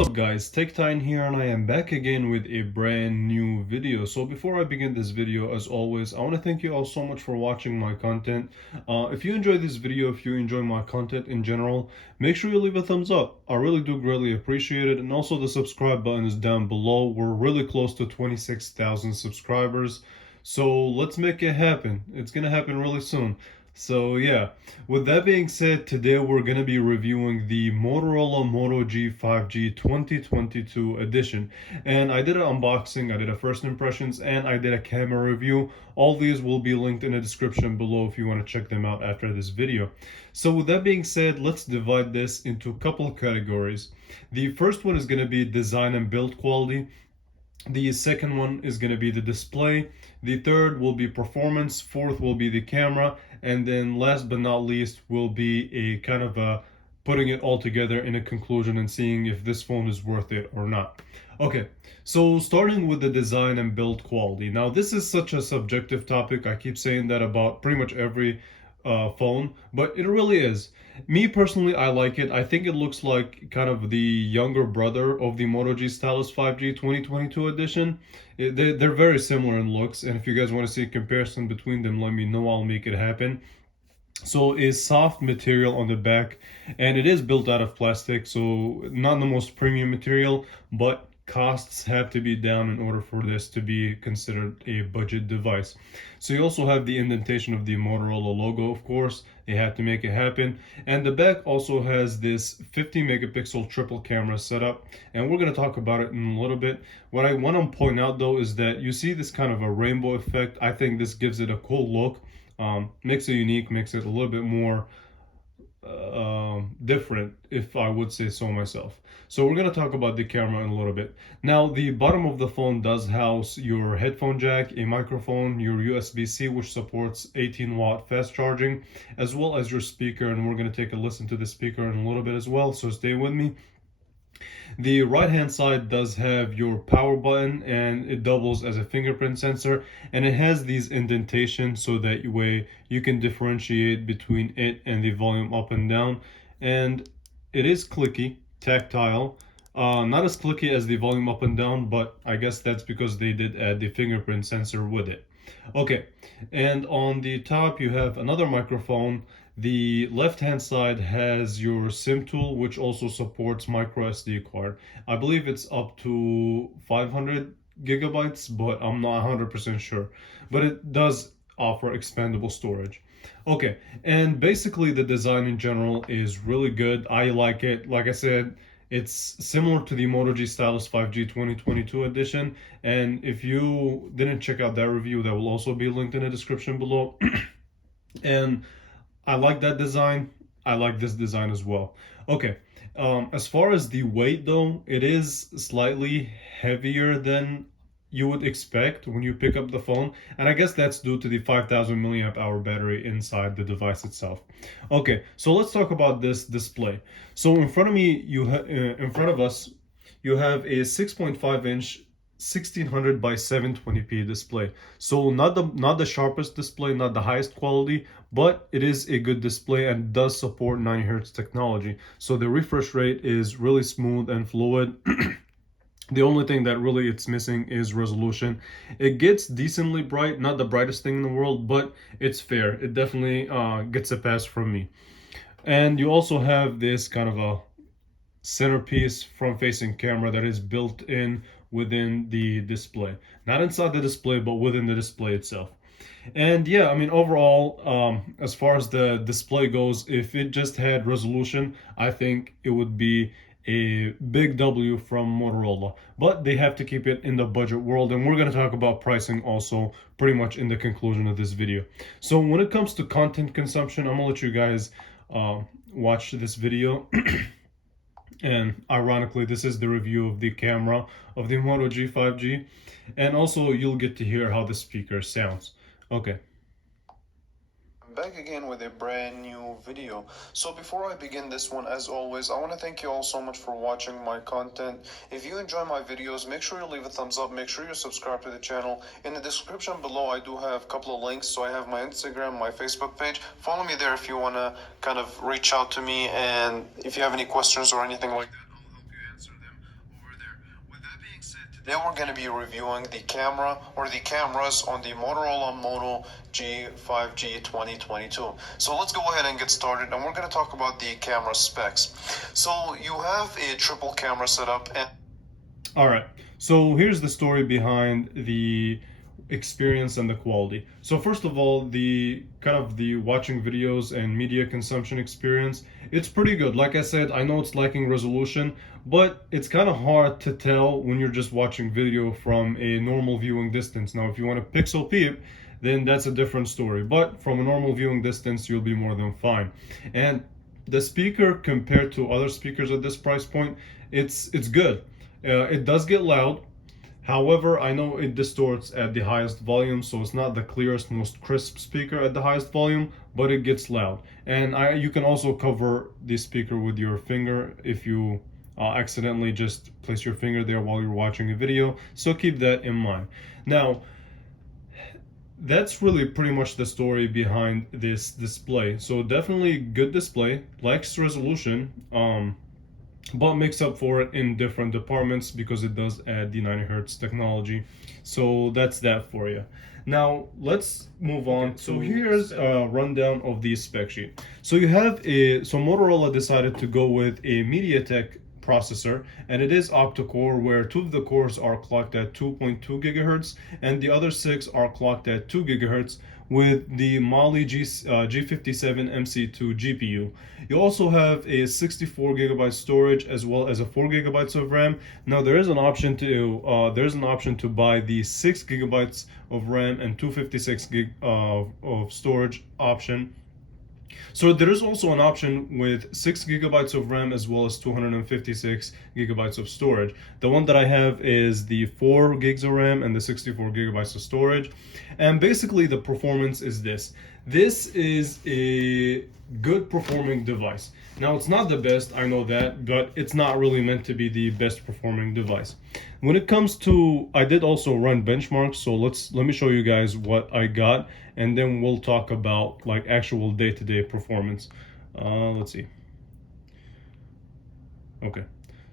up guys, TechTime here and I am back again with a brand new video. So before I begin this video, as always, I want to thank you all so much for watching my content. If you enjoy this video, if you enjoy my content in general, make sure you leave a thumbs up. I really do greatly appreciate it. And also the subscribe button is down below. We're really close to 26,000 subscribers. So let's make it happen. It's gonna happen really soon. So yeah, with that being said, today we're going to be reviewing the Motorola Moto G 5G 2022 edition. And I did an unboxing, I did a first impressions, and I did a camera review. All these will be linked in the description below if you want to check them out after this video. So with that being said, let's divide this into a couple of categories. The first one is going to be design and build quality. The second one is going to be the display. The third will be performance. Fourth will be the camera. And then last but not least will be a kind of a putting it all together in a conclusion and seeing if this phone is worth it or not. Okay, so starting with the design and build quality. Now, this is such a subjective topic. I keep saying that about pretty much every phone, but it really is. Me personally, I like it. I think it looks like kind of the younger brother of the Moto G Stylus 5G 2022 edition. They're very similar in looks, and if you guys want to see a comparison between them, let me know. I'll make it happen. So is soft material on the back, and it is built out of plastic, so not the most premium material, but costs have to be down in order for this to be considered a budget device. So you also have the indentation of the Motorola logo, of course. They had to make it happen. And the back also has this 50 megapixel triple camera setup, and we're going to talk about it in a little bit. What I want to point out though is that you see this kind of a rainbow effect. I think this gives it a cool look. Makes it unique, makes it a little bit more different, if I would say so myself. So we're going to talk about the camera in a little bit. Now, the bottom of the phone does house your headphone jack, a microphone, your USB-C, which supports 18-watt fast charging, as well as your speaker, and we're going to take a listen to the speaker in a little bit as well, so stay with me. The right hand side does have your power button, and it doubles as a fingerprint sensor, and it has these indentations so that way you can differentiate between it and the volume up and down. And it is clicky, tactile, not as clicky as the volume up and down, but I guess that's because they did add the fingerprint sensor with it. Okay, and on the top you have another microphone. The left hand side has your SIM tool, which also supports micro SD card. I believe it's up to 500 gigabytes, but I'm not 100% sure. But it does offer expandable storage. Okay, and basically the design in general is really good. I like it. Like I said, it's similar to the Moto G Stylus 5G 2022 edition. And if you didn't check out that review, that will also be linked in the description below. And I like that design. I like this design as well. Okay, as far as the weight though, it is slightly heavier than you would expect when you pick up the phone, and I guess that's due to the 5,000 milliamp hour battery inside the device itself. Okay, so let's talk about this display. So in front of me, in front of us, you have a 6.5 inch 1600 by 720p display. So not the sharpest display, not the highest quality, but it is a good display and does support 9 Hz technology. So the refresh rate is really smooth and fluid. The only thing that really it's missing is resolution. It gets decently bright, not the brightest thing in the world, but it's fair. It definitely gets a pass from me. And you also have this kind of a centerpiece front-facing camera that is built in within the display. Not inside the display, but within the display itself. And yeah, I mean, overall, as far as the display goes, if it just had resolution, I think it would be a big W from Motorola. But they have to keep it in the budget world, and we're going to talk about pricing also pretty much in the conclusion of this video. So when it comes to content consumption, I'm going to let you guys watch this video. And ironically, this is the review of the camera of the Moto G 5G. And also, you'll get to hear how the speaker sounds. Okay. I'm back again with a brand new video. So before I begin this one, as always, I want to thank you all so much for watching my content. If you enjoy my videos, make sure you leave a thumbs up, make sure you subscribe to the channel. In the description below, I do have a couple of links. So I have my Instagram, my Facebook page. Follow me there if you want to kind of reach out to me, and if you have any questions or anything like that, I'll help you answer them. Today we're going to be reviewing the camera or the cameras on the Motorola Moto G 5G 2022. So let's go ahead and get started, and we're going to talk about the camera specs. So you have a triple camera setup, and All right. So here's the story behind the experience and the quality. So first of all, the kind of the watching videos and media consumption experience, it's pretty good. Like I said, I know it's lacking resolution, but it's kind of hard to tell when you're just watching video from a normal viewing distance. Now, if you want to pixel peep, then that's a different story. But from a normal viewing distance, you'll be more than fine. And the speaker compared to other speakers at this price point, it's good. It does get loud. However, I know it distorts at the highest volume, so it's not the clearest, most crisp speaker at the highest volume, but it gets loud. And you can also cover the speaker with your finger if you accidentally just place your finger there while you're watching a video, so keep that in mind. Now, that's really pretty much the story behind this display. So definitely good display, lacks resolution, but makes up for it in different departments because it does add the 90 hertz technology. So that's that for you. Now let's move on. So here's a rundown of the spec sheet. So you have so Motorola decided to go with a MediaTek processor, and it is octa-core, where two of the cores are clocked at 2.2 gigahertz and the other six are clocked at 2 gigahertz with the Mali G57 MC2 GPU. You also have a 64 gigabyte storage as well as a 4 gigabytes of RAM. Now there is an option to buy the 6 gigabytes of RAM and 256 gig of storage option. So there is also an option with 6 gigabytes of RAM as well as 256 gigabytes of storage. The one that I have is the 4 gigs of RAM and the 64 gigabytes of storage. And basically the performance is this. This is a good performing device. Now it's not the best, I know that, but it's not really meant to be the best performing device. When it comes to, I did also run benchmarks, so let me show you guys what I got, and then we'll talk about like actual day-to-day performance. Let's see. Okay,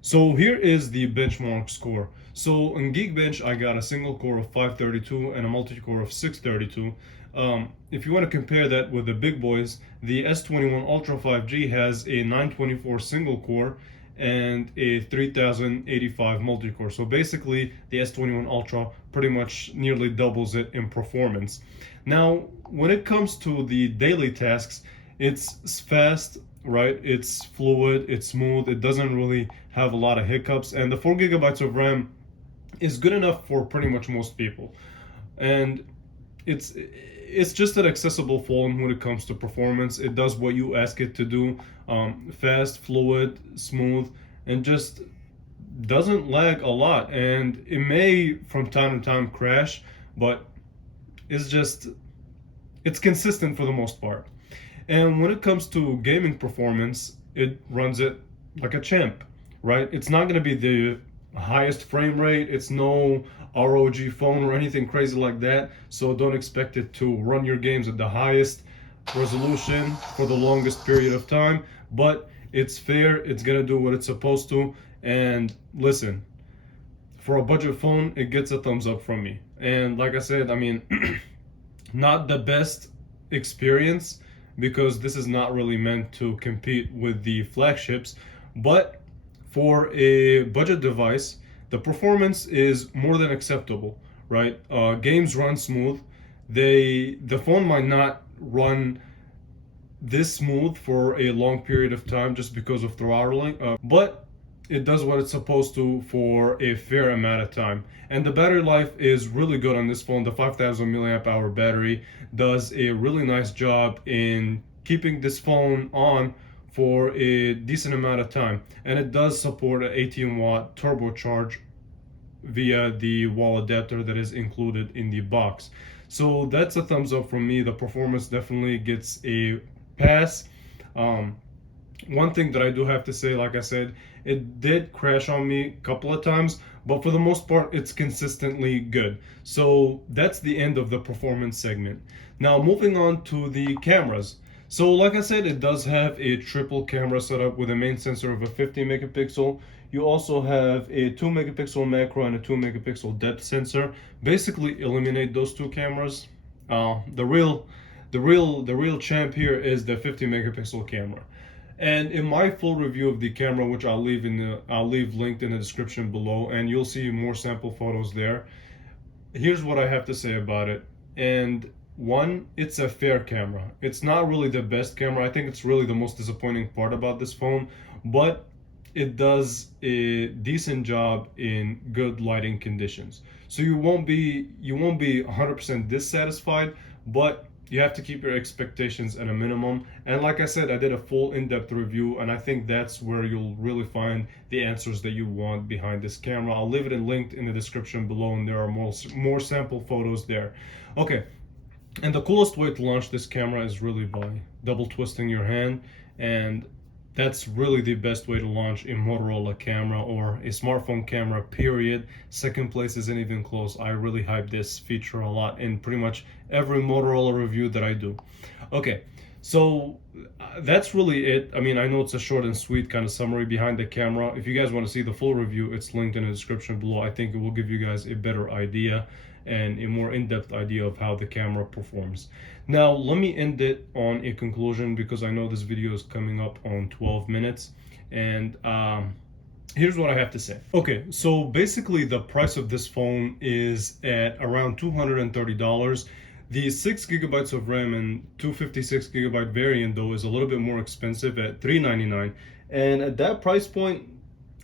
so here is the benchmark score. So in Geekbench, I got a single core of 532 and a multi-core of 632. If you want to compare that with the big boys, the S21 Ultra 5G has a 924 single core and a 3085 multi-core. So basically, the S21 Ultra pretty much nearly doubles it in performance. Now, when it comes to the daily tasks, it's fast, right? It's fluid, it's smooth, it doesn't really have a lot of hiccups, and the 4 gigabytes of RAM is good enough for pretty much most people. And it's just an accessible phone when it comes to performance. It does what you ask it to do, fast, fluid, smooth, and just doesn't lag a lot. And it may from time to time crash, but it's consistent for the most part. And when it comes to gaming performance, it runs it like a champ, right? It's not going to be the highest frame rate, it's no ROG phone or anything crazy like that, so don't expect it to run your games at the highest resolution for the longest period of time, but it's fair, it's gonna do what it's supposed to. And listen, for a budget phone, it gets a thumbs up from me. And like I said, I mean, not the best experience because this is not really meant to compete with the flagships, but for a budget device, the performance is more than acceptable, right? Games run smooth. The phone might not run this smooth for a long period of time just because of throttling, but it does what it's supposed to for a fair amount of time. And the battery life is really good on this phone. The 5000 milliamp hour battery does a really nice job in keeping this phone on for a decent amount of time. And it does support an 18-watt turbocharge via the wall adapter that is included in the box. So that's a thumbs up from me. The performance definitely gets a pass. One thing that I do have to say, like I said, it did crash on me a couple of times, but for the most part, it's consistently good. So that's the end of the performance segment. Now moving on to the cameras. So like I said, it does have a triple camera setup with a main sensor of a 50 megapixel. You also have a 2 megapixel macro and a 2 megapixel depth sensor. Basically eliminate those two cameras. The real champ here is the 50 megapixel camera. And in my full review of the camera, which I'll leave linked in the description below, and you'll see more sample photos there. Here's what I have to say about it. And one, it's a fair camera. It's not really the best camera. I think it's really the most disappointing part about this phone, but it does a decent job in good lighting conditions. So you won't be 100% dissatisfied, but you have to keep your expectations at a minimum. And like I said, I did a full in-depth review, and I think that's where you'll really find the answers that you want behind this camera. I'll leave it linked in the description below, and there are more sample photos there. Okay, and the coolest way to launch this camera is really by double twisting your hand, and that's really the best way to launch a Motorola camera or a smartphone camera, period. Second place isn't even close. I really hype this feature a lot in pretty much every Motorola review that I do. Okay, so that's really it. I mean, I know it's a short and sweet kind of summary behind the camera. If you guys want to see the full review, it's linked in the description below. I think it will give you guys a better idea and a more in-depth idea of how the camera performs. Now, let me end it on a conclusion because I know this video is coming up on 12 minutes, and here's what I have to say. Okay, so basically the price of this phone is at around $230. The 6 gigabytes of RAM and 256 gigabyte variant though is a little bit more expensive at $399, and at that price point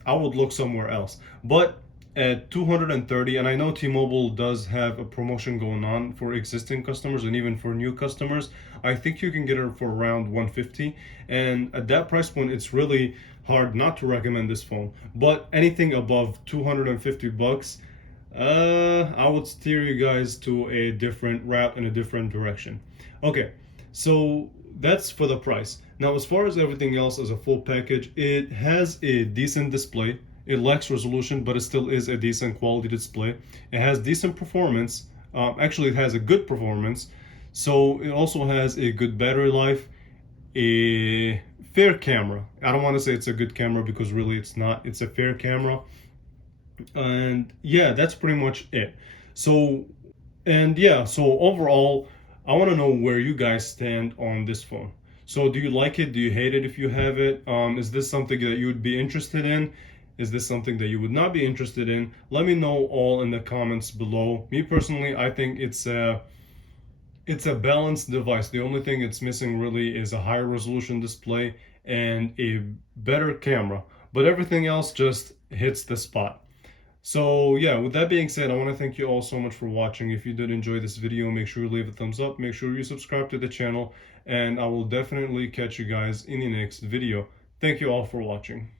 I would look somewhere else. But at 230, and I know T-Mobile does have a promotion going on for existing customers and even for new customers, I think you can get it for around 150. And at that price point, it's really hard not to recommend this phone. But anything above 250 bucks, I would steer you guys to a different route in a different direction. Okay, so that's for the price. Now, as far as everything else as a full package, it has a decent display. It lacks resolution, but it still is a decent quality display. It has decent performance. Actually, it has a good performance. So it also has a good battery life, a fair camera. I don't want to say it's a good camera because really it's not. It's a fair camera. And yeah, that's pretty much it. So, and yeah, so overall, I want to know where you guys stand on this phone. So do you like it? Do you hate it if you have it? Is this something that you would be interested in? Is this something that you would not be interested in? Let me know all in the comments below. Me personally, I think it's a balanced device. The only thing it's missing really is a higher resolution display and a better camera. But everything else just hits the spot. So yeah, with that being said, I want to thank you all so much for watching. If you did enjoy this video, make sure you leave a thumbs up, make sure you subscribe to the channel, and I will definitely catch you guys in the next video. Thank you all for watching.